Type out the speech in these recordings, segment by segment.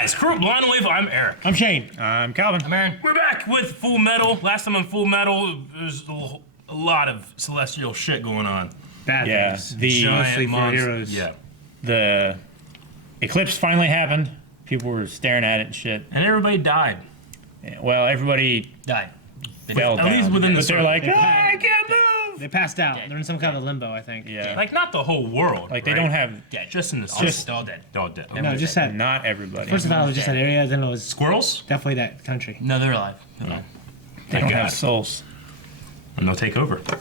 guys, crew of Blind Wave, I'm Eric. I'm Shane. I'm Calvin. I'm Aaron. We're back with Full Metal. Last time on Full Metal, there's a lot of celestial shit going on. Bad things. The Mostly giant for heroes. Yeah. The eclipse finally happened. People were staring at it and shit. And everybody died. Yeah, well, everybody Died. fell down. At least within the but they're circle. like, I can't move. They passed out. They're in some kind of limbo, I think. Yeah. Like, not the whole world. Like, they right? don't have... Dead. Just in the Just all dead. All dead. No, just that. Not everybody. First of all, it was just that area. Then it was Squirrels? definitely that country. No, they're alive. They're alive. They don't God. have souls. And they'll take over. The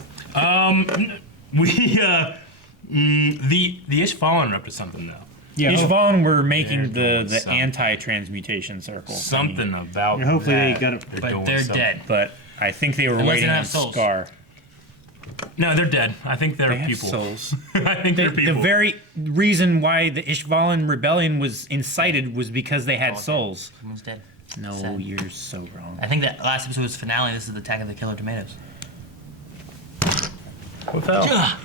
Ishvalan are up to something now. Yeah. Ishvalan were making They're the doing something. anti-transmutation circle. Something about And hopefully that. they got it. But doing they're something. dead. But I think they were Unless they waiting don't on have souls. Scar. No, they're dead. I think they're They have people. souls. I think they're The people. very reason why the Ishvalan rebellion was incited was because they had All dead. souls. Someone's dead. No, Sad. you're so wrong. I think that last episode was finale. This is the Attack of the Killer Tomatoes. What the hell?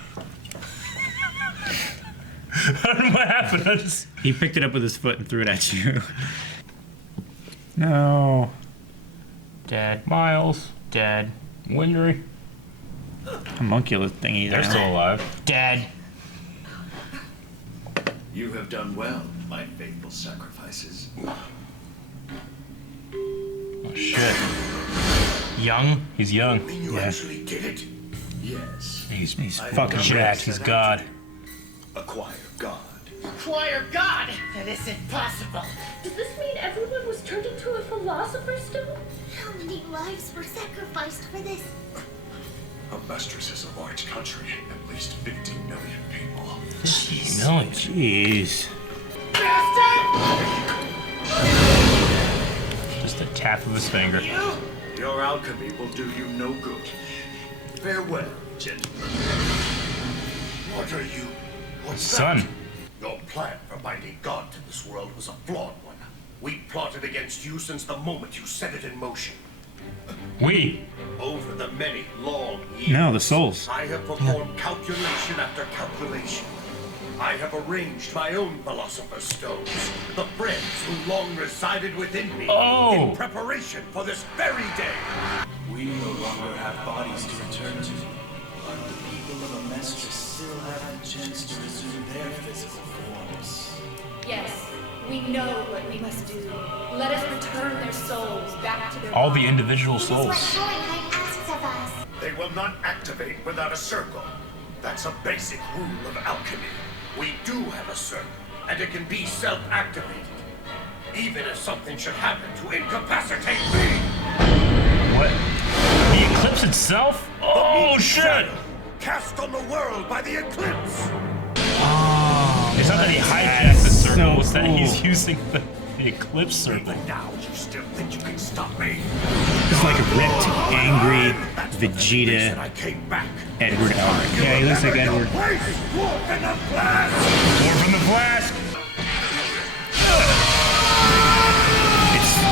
I don't know what happened. I just... He picked it up with his foot and threw it at you. No. Dead. Miles. Dead. Winry. Homunculus thingy They're there. still alive. Dead. You have done well, my faithful sacrifices. Oh, shit. Young. He's young. Mean you Yeah. actually did it? Yes. He's I fucking have jacked. done He's what I God. said I would. Acquire God. Acquire God! That isn't possible. Does this mean everyone was turned into a philosopher's stone? How many lives were sacrificed for this? Ambestress is a large country, at least 50 million people. 50 million. Jeez. Just a tap of his finger. Your alchemy will do you no good. Farewell, gentlemen. What are you? What's Son. that? Your plan for binding God to this world was a flawed one. We plotted against you since the moment you set it in motion. We. Over the many long years, No, the souls. I have performed calculation after calculation. I have arranged my own philosopher's stones, the friends who long resided within me, Oh. in preparation for this very day. We no longer have bodies to return to, but the people of Amestra still have a chance to resume their physical forms. Yes, we know what we must do. Let us return their souls back to their All the bodies. individual This is what souls. Fahrenheit asks of us. They will not activate without a circle. That's a basic rule of alchemy. We do have a circle, and it can be self-activated. Even if something should happen to incapacitate me. What? The eclipse itself? Oh, shit! Shadow cast on the world by the eclipse. It's not that he hijacked the circle, so it's that he's cool. using the eclipse circle. Even now, you still think you can stop me? It's like ripped, angry That's the reason Vegeta I came back. Edward Elric. Yeah, he looks like Edward. Place, wolf in the flesh. More from the flash!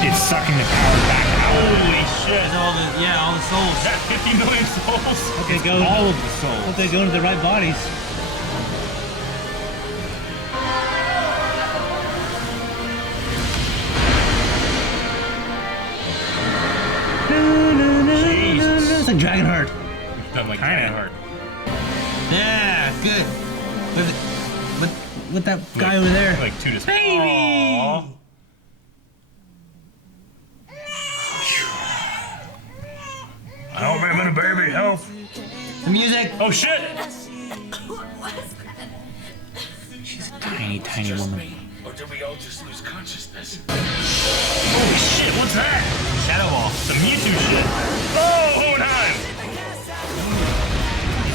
It's sucking the power back out. Holy shit! All the souls. Is that 50 million souls? Okay, go. All of the souls. Hope they go into the right bodies. Jesus. It's like Dragonheart. Done like Kinda. hard. Yeah, good. With that guy over there. Like two to baby. I don't remember the baby. Help! The music. Oh shit! She's a tiny, tiny woman. Or did we all just lose consciousness? Holy shit! What's that? Shadow Ball. The Mewtwo shit. Oh, Hohenheim!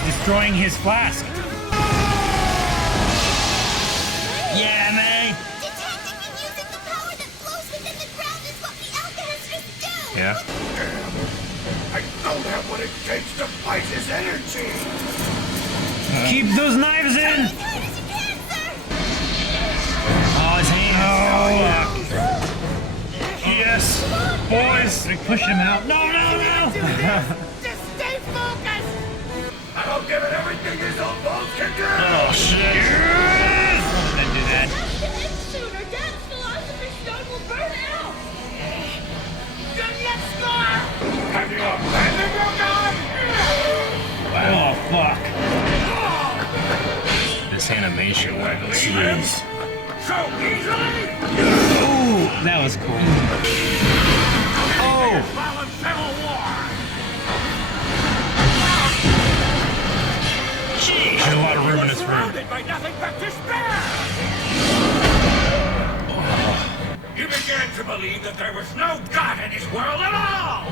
Destroying his flask. Yeah, man. Detecting and using the power that flows within the ground is what the alchemists do. Yeah. I don't have what it takes to fight his energy. Keep those knives in. As hard as you can, sir. Oh, his hands. Yes, boys. They pushed him out. No, no, no. Just stay focused! And I'll give it everything his own bones can do. Oh shit! Then do that. To end sooner, Dad's philosopher's stone will this animation. Jeez. So easily? Ooh, that was cool. Oh! Violent civil war! Jeez, there's a lot of room in this room. Surrounded by nothing but despair! You began to believe that there was no God in this world at all!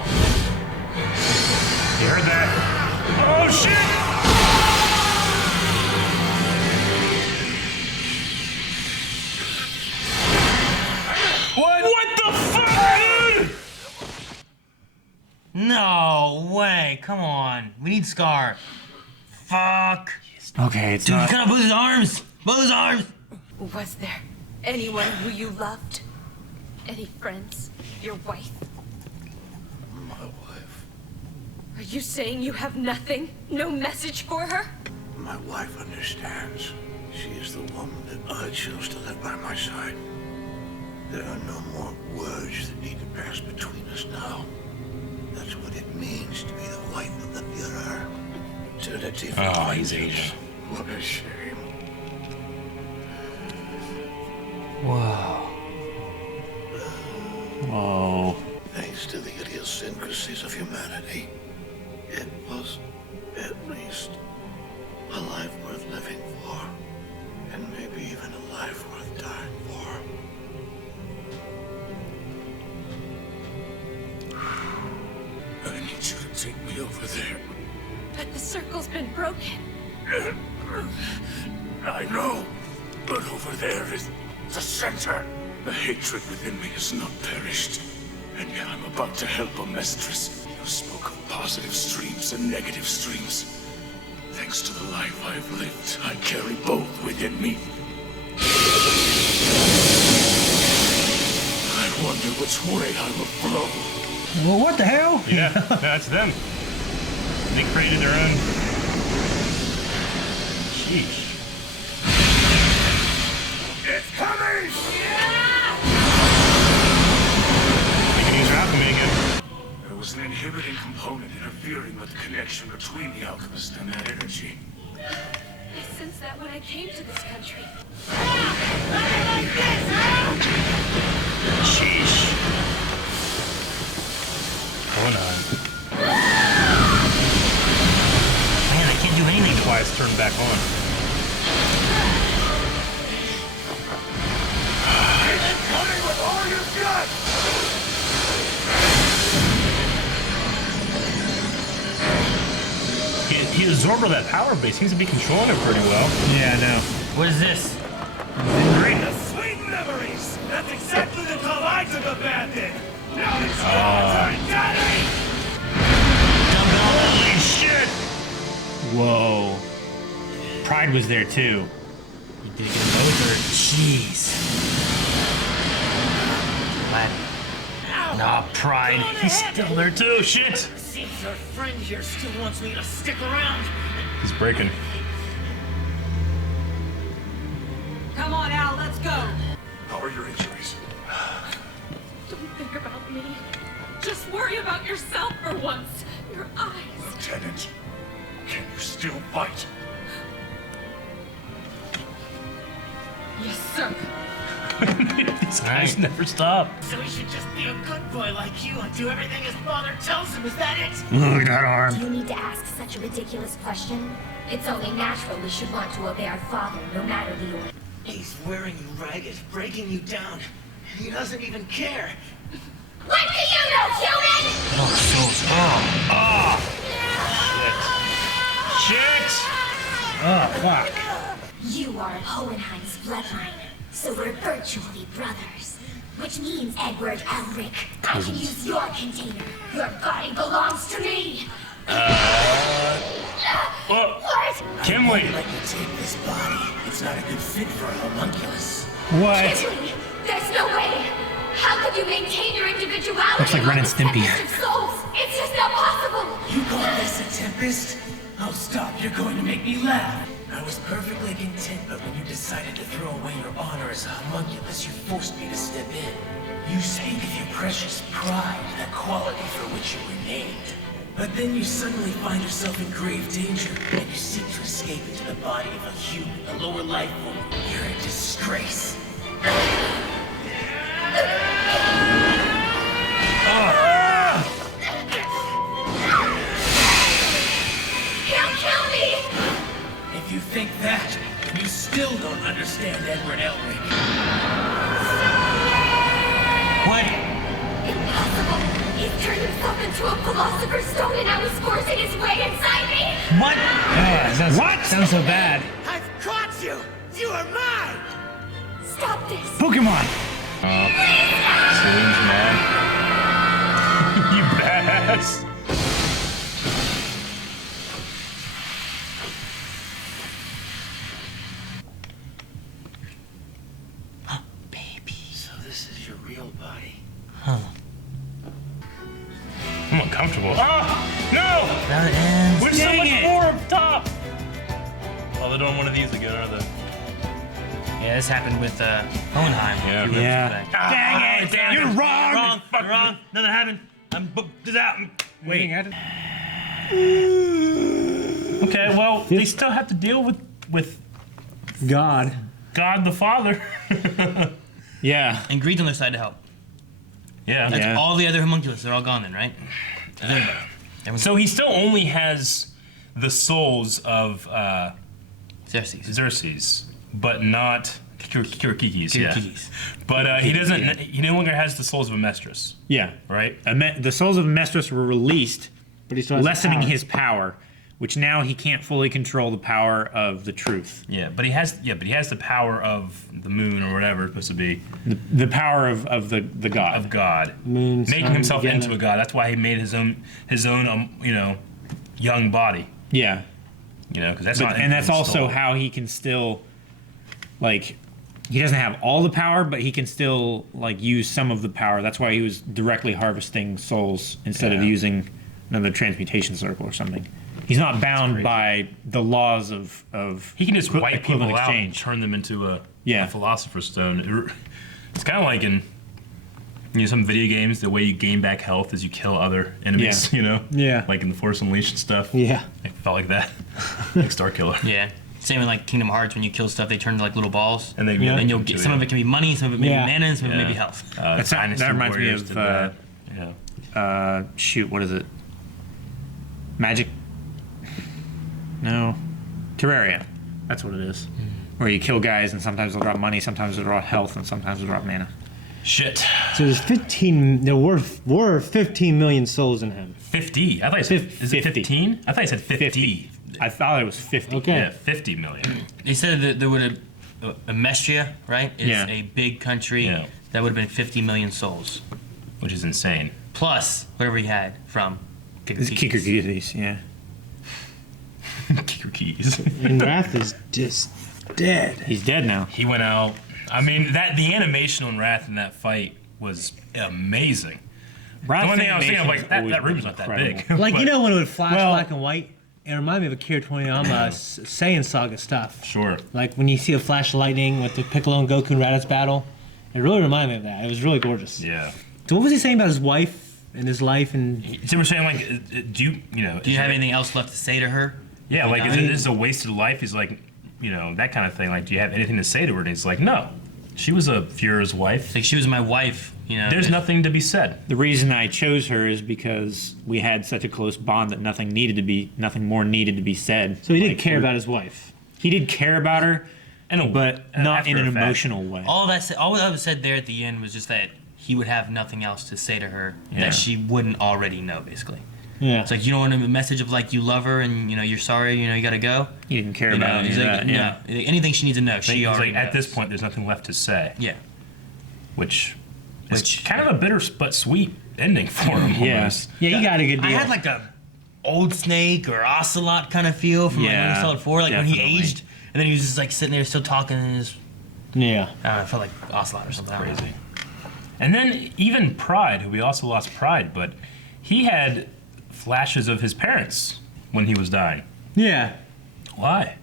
You heard that? Oh shit! What the fuck, dude? No way. Come on. We need Scar. Fuck. Okay, it's Dude, not. cut off both his arms. Both his arms. Was there anyone who you loved? Any friends? Your wife? My wife. Are you saying you have nothing? No message for her? My wife understands. She is the woman that I chose to live by my side. There are no more words that need to pass between us now. That's what it means to be the wife of the Führer. Eternity for Oh, he's vengeance. Asian. What a shame. Whoa. Thanks to the idiosyncrasies of humanity, it was at least a life worth living for. And maybe even a life worth dying for. I need you to take me over there. But the circle's been broken. I know, but over there is the center. The hatred within me has not perished. And yet I'm about to help a mistress. You spoke of positive streams and negative streams. Thanks to the life I've lived, I carry both within me. I wonder which way I will flow. Well, what the hell? Yeah, that's them. They created their own. Sheesh. It's coming! They can use their alchemy again. There was an inhibiting component interfering with the connection between the alchemist and that energy. I sensed that when I came to this country. Sheesh. Hold on. Man, I can't do anything. That's why it's turned back on. Coming with all you've got! He absorbed all that power, but he seems to be controlling it pretty well. Yeah, I know. What is this? The sweet memories! That's exactly the call I took abandoned! Now it's your turn, Daddy! Holy shit! Whoa. Pride was there too. You did get both or jeez. What? Nah, Pride. He's still there too. Shit! Seems our friend here still wants me to stick around. He's breaking. Come on, Al, let's go. How are your injuries? Don't think about me. Just worry about yourself for once. Your eyes. Lieutenant, can you still fight? Yes, sir. These guys never stop. So he should just be a good boy like you and do everything his father tells him. Is that it? Look at that arm. Do you need to ask such a ridiculous question? It's only natural we should want to obey our father, no matter the order. He's wearing you ragged, breaking you down. He doesn't even care. What do you know, human? Oh, souls. Shit! Oh, fuck. You are of Hohenheim's bloodline, so we're virtually brothers. Which means, Edward Elric, I can use your container. Your body belongs to me. Oh, What? Kinley! Let me take this body. It's not a good fit for a homunculus. What? Kinley, there's no way. How could you maintain your individuality? Looks like Ren and among the Stimpy. tempest of souls? It's just not possible. You call this a tempest? Oh, stop. You're going to make me laugh. I was perfectly content, but when you decided to throw away your honor as a homunculus, you forced me to step in. You speak of your precious pride, the quality for which you were named. But then you suddenly find yourself in grave danger, and you seek to escape into the body of a human, a lower life form. You're a disgrace. He'll kill me! If you think that, then you still don't understand Edward Elric. What? Impossible! He's turned himself into a philosopher's stone and now he's forcing his way inside me! What? What? Sounds so bad. I've caught you! You are mine! Stop this! Pokemon. Seems mad. You badass. Baby. So this is your real body. Huh. I'm uncomfortable. Ah! No! That ends. There's so Dang much it. more up top. Oh, they're doing one of these again, are they? Yeah, this happened with Hohenheim. Yeah. a few Yeah. episodes back. Dang it! Damn You're it. wrong. Wrong. You're wrong. Nothing happened. I'm booked this out. Wait. Okay, well, they still have to deal with God. God the Father. Yeah. And Greed's on their side to help. Yeah. That's Yeah. all the other homunculus. They're all gone then, right? So he still only has the souls of Xerxes. Xerxes, but not Kirikikis. Yeah. Kirikikis. But he doesn't. He no longer has the souls of Amestris, Yeah. right? The souls of Mestris were released, But he still has lessening power. his power, which now he can't fully control the power of the truth. Yeah, but he has. Yeah, but he has the power of the moon or whatever it's supposed to be The power of the god. of God, Moon, making sun, himself together. into a god. That's why he made his own young body. Yeah. Because that's But, not. and that's anything also stole. how he can still, like, he doesn't have all the power, but he can still, like, use some of the power. That's why he was directly harvesting souls instead of Yeah. using another transmutation circle or something. He's not bound crazy. by the laws of He can just wipe equivalent people out and exchange. turn them into a Yeah. philosopher's stone. It's kind of like in some video games, the way you gain back health is you kill other enemies. Yeah. Yeah. Like in the Force Unleashed and stuff. Yeah. It felt like that. Like Star Killer. Yeah. Same in like Kingdom Hearts when you kill stuff, they turn to like little balls. And they Yeah. And you'll get some of it can be money, some of it may Yeah. be mana, and some of it may be Yeah. health. That Dynasty reminds me Warriors of did that. Yeah. shoot, what is it? Magic? No. Terraria. That's what it is. Where you kill guys and sometimes they'll drop money, sometimes they'll drop health, and sometimes they'll drop mana. Shit. So there's 15. There were 15 million souls in him. 50. I thought you said. Is it 50. 15? I thought you said 50. I thought it was 50. Okay. Yeah, 50 million. They said that there would have Amestria, right? Is Yeah. a big country Yeah. that would have been 50 million souls. Which is insane. Plus whatever he had from It's Kikirikis, yeah. Kick your keys. And Wrath is just dead. He's dead now. He went out. I mean, the animation on Wrath in that fight was amazing. The only thing I was thinking of, like, that room's not that big. Like, But- you know when it would flash Well- black and white? It reminded me of Akira Toriyama Saiyan Saga stuff. Sure. Like when you see a flash of lightning with the Piccolo and Goku and Raditz battle. It really reminded me of that. It was really gorgeous. Yeah. So what was he saying about his wife and his life and... So we're saying, like, do you Do you have anything else left to say to her? Yeah, like, I is this a wasted life? He's like, that kind of thing. Like, do you have anything to say to her? And he's like, no. She was a Führer's wife. Like she was my wife, There's nothing to be said. The reason I chose her is because we had such a close bond that nothing more needed to be said. So he didn't Like, care about his wife. He did care about her, but not in an after a fact. emotional way. All that was said there at the end was just that he would have nothing else to say to her Yeah. that she wouldn't already know, basically. Yeah. It's like you don't want a message of like you love her and you're sorry, you gotta go. He didn't care You know, about any he's of like, that. no, Yeah. anything she needs to know, He's she already like, at knows. this point, there's nothing left to say. Yeah. Which is kind of a bitter but sweet ending for him. Yeah. Almost. Yeah, you got a good deal. I had like a old snake or ocelot kind of feel from like Yeah, Metal Solid 4, like when he definitely. aged, and then he was just like sitting there still talking and just Yeah. I don't know, I felt like ocelot or something. I don't know. Crazy. And then even Pride, who we also lost Pride, but he had flashes of his parents when he was dying. Yeah. Why?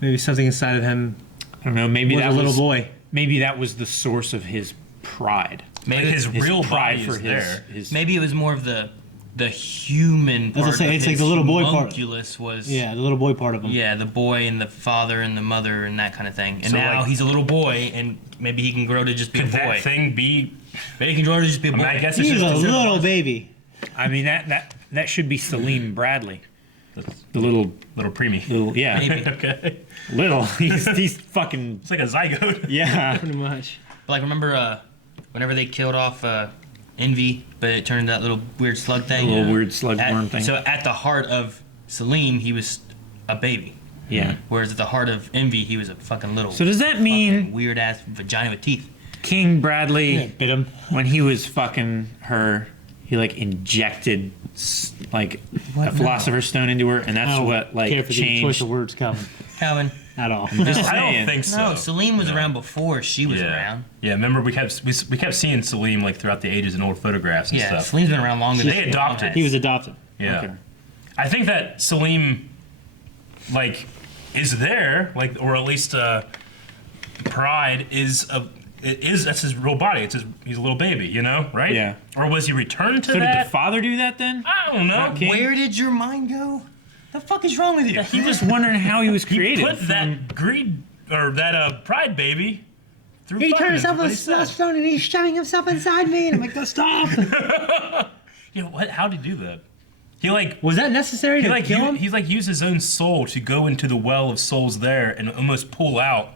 Maybe something inside of him I don't know. Maybe was that a little was boy. Maybe that was the source of his pride. Like his real pride body for is there. his Maybe it was more of the the human As I part say, of it's his like the little boy part. homunculus was Yeah, the little boy part of him. yeah, the boy and the father and the mother and that kind of thing. And So, now like- he's a little boy, and maybe he can grow to just be Could a boy. that thing be? Maybe he can grow to just be a I boy. mean, I guess it's He's just a a little baby. I mean that should be Salim Bradley, the little little preemie. yeah Maybe. Okay. little. He's fucking It's like a zygote. yeah. Pretty much. But like, remember whenever they killed off Envy, but it turned into that little weird slug thing? A little weird slug worm thing. So at the heart of Salim, he was a baby. Yeah. Whereas at the heart of Envy, he was a fucking little So does that mean weird ass vagina with teeth. King Bradley, Yeah, bit him. when he was fucking her, he like injected like a philosopher's stone into her, and I that's don't what like care for the choice changed. of words coming Calvin. at all. Just I saying. don't think so. No, Salim was around before she was around. Yeah, remember we kept seeing Salim like throughout the ages in old photographs and Yeah, stuff. Salim's been around longer than They adopted. He was adopted. Yeah. Okay. I think that Salim, like, is there, like, or at least Pride that's his real body. He's a little baby, you know, right? Yeah. Or was he returned to So did that? the father do that then? I don't know. Where did your mind go? The fuck is wrong with you? He was wondering how he was He created. put that greed or that Pride baby through. He fucking turned is himself what into he a said. stone and he's shoving himself inside me. And I'm like, stop. Yeah, what? How did he do that? He like Was that necessary he to like kill him? he like used his own soul to go into the well of souls there and almost pull out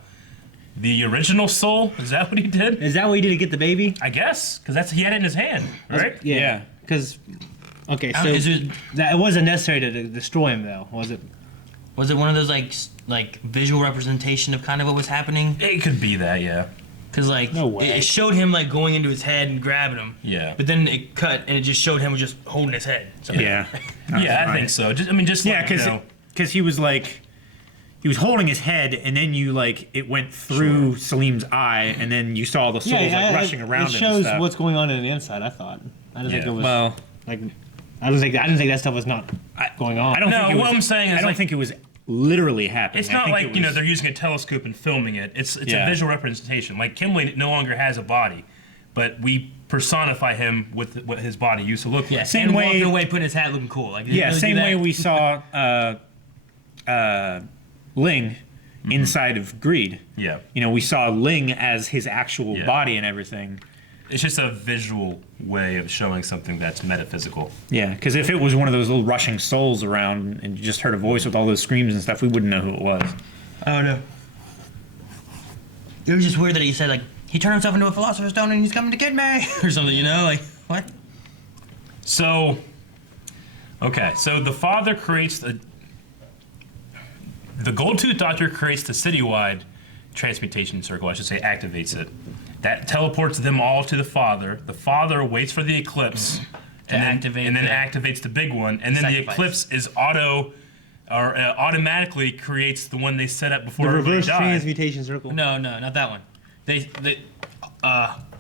the original soul. Is that what he did? Is that what he did to get the baby? I guess because he had it in his hand, right? Yeah. Because, okay, I so don't- is it- that it wasn't necessary to destroy him, though, was it? Was it one of those like visual representation of kind of what was happening? It could be that, yeah. Because like No way. it showed him like going into his head and grabbing him. Yeah. But then it cut and it just showed him just holding his head. So Yeah. Yeah, I think so. Just Yeah, like, you know, because he was like, he was holding his head, and then you like it went through Salim's eye, and then you saw the souls like rushing around It him. shows and stuff. what's going on in the inside. I thought. I didn't think Yeah. it was Well, like. I didn't think that stuff was not going on. I don't No, think it was, what I'm saying is, I don't like- think it was literally happening. it's I not think like it you know was- they're using a telescope and filming it. It's Yeah. a visual representation. Like Kimberly no longer has a body, but we personify him with what his body used to look Yeah, like. Same and way- walking away putting his hat looking cool. Like Yeah, really same do way that. we saw Ling inside of Greed. Yeah, You know, we saw Ling as his actual Yeah. body and everything. it's just a visual way of showing something that's metaphysical. Yeah, because if it was one of those little rushing souls around and you just heard a voice with all those screams and stuff, we wouldn't know who it was. I don't know. It was just weird that he said like he turned himself into a philosopher's stone and he's coming to get me or something. You know, like what? So, okay, so the father creates the Gold Tooth Doctor creates the citywide transmutation circle. I should say, activates it. That teleports them all to the father. The father waits for the eclipse and then activates the big one, and then the sacrifice. eclipse is automatically creates the one they set up before The everybody reverse died. transmutation circle. No, not that one. They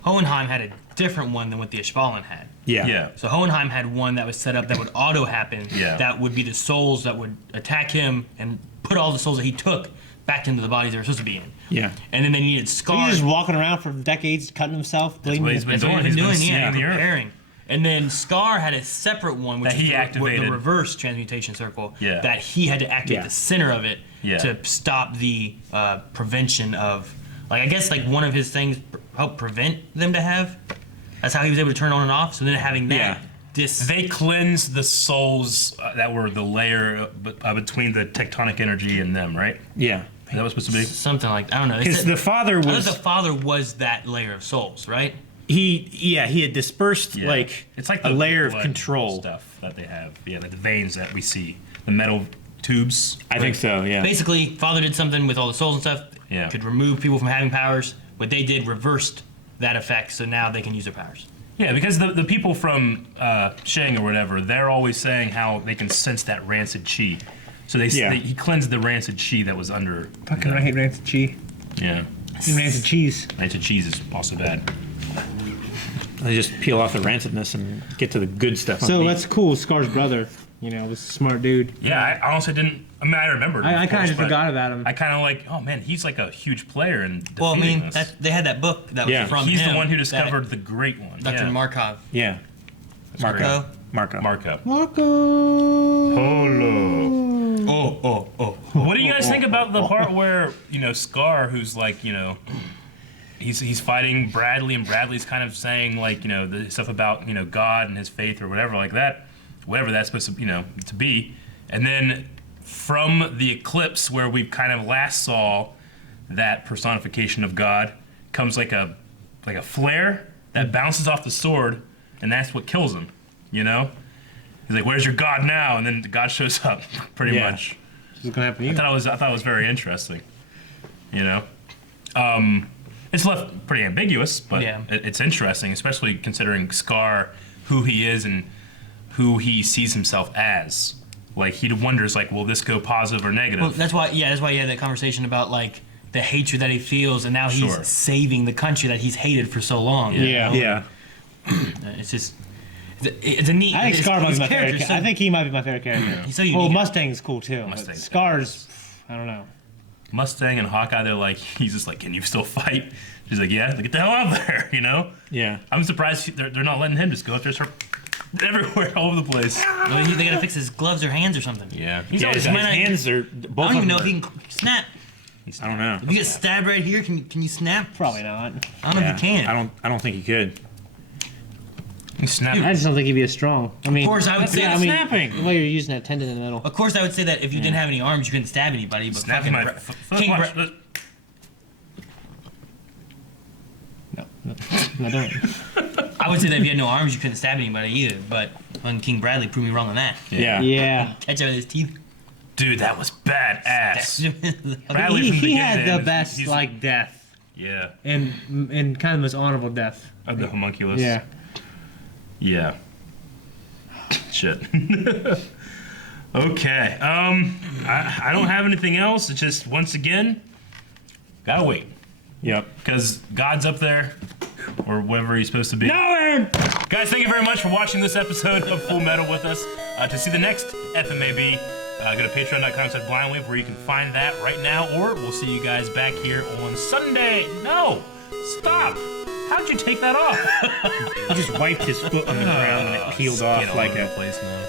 Hohenheim had a different one than what the Ishvalan had. Yeah. So Hohenheim had one that was set up that would auto happen. Yeah. That would be the souls that would attack him and put all the souls that he took back into the bodies they were supposed to be in. Yeah. And then they needed Scar. He's just walking around for decades, cutting himself, bleeding. what he's been That's what doing. he's He's been been doing, yeah, scanning the earth. preparing. And then Scar had a separate one, which That is he the activated. reverse transmutation circle. Yeah. That he had to activate Yeah. the center of it Yeah. to stop the prevention of, like I guess like one of his things helped prevent them to have. That's how he was able to turn on and off. So then having that, Yeah. They cleansed the souls that were the layer between the tectonic energy and them, right? Yeah. That was supposed to be. something like I don't know. They Because said- the father I thought was the father was that layer of souls, right? he had dispersed Yeah. like It's like a the layer of blood control. stuff that they have. Yeah, like the veins that we see, the metal tubes. I think so. Yeah. Basically, father did something with all the souls and stuff. Yeah. Could remove people from having powers. What they did reversed that effect, so now they can use their powers. Yeah, because the people from Shang or whatever, they're always saying how they can sense that rancid chi. So he cleansed the rancid chi that was under. Fucking I hate rancid cheese. Yeah, Rancid cheese. rancid cheese is also bad. They just peel off the rancidness and get to the good stuff. So underneath. that's cool. Scar's brother, was a smart dude. Yeah, I honestly didn't. I mean, I remembered. I of kind course, of but forgot about him. I kind of like, oh man, he's like a huge player in defeating Well, I mean, this. they had that book that was Yeah. from He's him. the one who that discovered the great one. Dr. Yeah. Markov. Yeah. That's Marco. great. So Marco. Marco. Marco. Oh. What do you guys think about the part where, Scar, who's like, he's fighting Bradley, and Bradley's kind of saying, like, the stuff about, God and his faith or whatever like that, whatever that's supposed to, to be. And then from the eclipse where we kind of last saw that personification of God comes like a flare that bounces off the sword, and that's what kills him, He's like, where's your God now? And then God shows up, pretty much. What's gonna happen to you? I thought it was very interesting. It's left pretty ambiguous, but it's interesting, especially considering Scar, who he is and who he sees himself as. Like, he wonders, like, will this go positive or negative? Well, that's why he had that conversation about, like, the hatred that he feels, and now he's saving the country that he's hated for so long. Yeah. It's just, it's a neat. I think Scar might be my favorite. character. I think he might be my favorite character. He's so unique. Well, Mustang's cool too. Mustang's Scar's, I don't know. Mustang and Hawkeye, they're like, he's just like, can you still fight? She's like, yeah, get the hell out of there, Yeah. I'm surprised they're not letting him just go up there and start everywhere, all over the place. Well, they gotta fix his gloves or hands or something. Yeah. His hands are both. I don't even know of if them he can snap. I don't know. If you get stabbed right here, can you snap? Probably not. I don't know if you can. I don't think he could. He snapped. I just don't think he'd be as strong. I mean, Of course, I would say snapping. the way you're using that tendon in the middle. Of course, I would say that if you didn't have any arms, you couldn't stab anybody. But Snapping fucking my King watch. No, don't. I would say that if you had no arms, you couldn't stab anybody either. But when King Bradley proved me wrong on that. Yeah. Yeah. Catch out with his teeth. Dude, that was badass. Bradley He, from the he had beginning, the best he's- like death, Yeah. and kind of the most honorable death. Of the homunculus. Yeah. Yeah. Shit. Okay. I don't have anything else. It's just, once again, gotta wait. Yep. Because God's up there, or wherever he's supposed to be. No! Guys, thank you very much for watching this episode of Full Metal with us. To see the next FMAB, go to patreon.com/blindwave where you can find that right now, or we'll see you guys back here on Sunday. No! Stop! How'd you take that off? He just wiped his foot on the ground and it peeled Skid off all like over a. the place now.